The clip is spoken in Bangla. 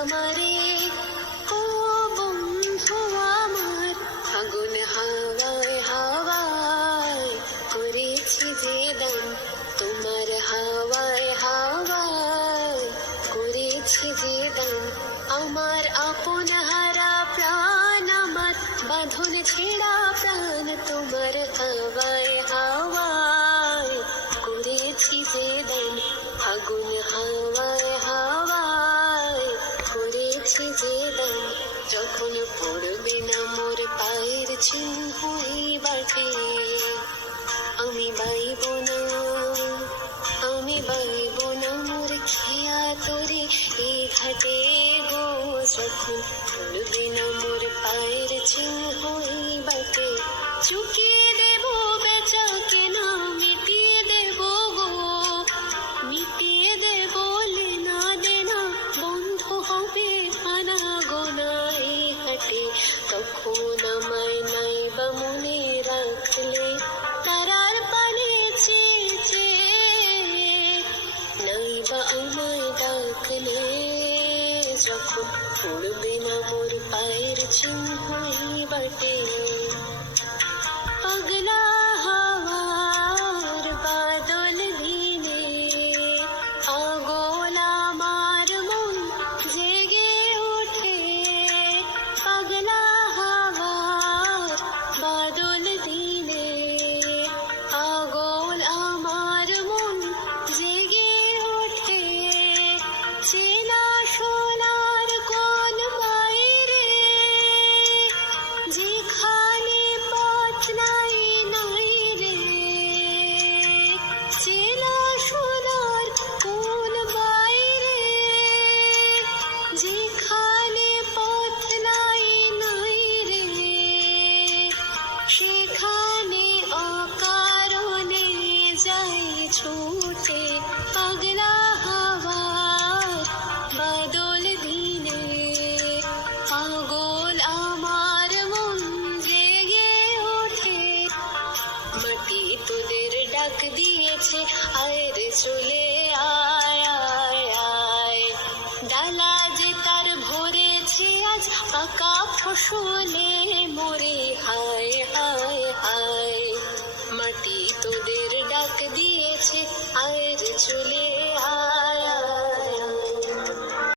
আমারে ও বন্ধু আমার, ফাগুন হাওয়ায় হাওয়ায় করেছি যে দান, তোমার হাওয়ায় হাওয়ায় করেছি যে দান। আমার আপন হারা প্রাণ, আমার বাঁধন ছেঁড়া প্রাণ, তোমার হাওয়ায় হাওয়ায় করেছি যে দান, ফাগুন হাওয়ায় হাওয়ায় করেছি যে দান। যখন পড়বে না মোর পায়ের চিহ্ন এই বাটে, আমি বাইব না, আমি বাইব না মোর খেয়া তোরে এই ঘাটে গো। যখন পড়বে না মোর পায়ের চিহ্ন এই বাটে, চুকিয়ে দেব বেচা কেনা, মিটিয়ে দেব গো, মিটিয়ে দেব লেনা দেনা, বন্ধ হবে আনা গোনা এই হাটে। তখন আমায় নাই বা মনে রাখলে, তারার পানে চেয়ে চেয়ে নাই বা আমায় ডাকলে। যখন পড়বে না মোর পায়ের চিহ্ন এই বাটে, পাগলা হাওয়ার বাদল দিনে আগল আমার মন জেগে ওঠে। পাগলা হাওয়ার বাদল দিনে আগল আমার মন জেগে ওঠে। চেনা সোনার কোন বাইরে, যেখানে পথ নাই নাই রে। চেনা সোনার কোন বাইরে, যেখানে পথ নাই নাই রে। সেখানে অকারণে যাই ছুটে, পাগলা হাওয়ার বাদল দিনে পাগল আমার মন জেগে ওঠে। মাটি তোদের ডাক দিয়েছে, আয় রে চলে আয় আয় আয়। ডালা যে তার ভরেছে আজ পাকা ফসলে মোরে হায় হায় হায়। মাটি তোদের ডাক দিয়েছে, আয় রে চলে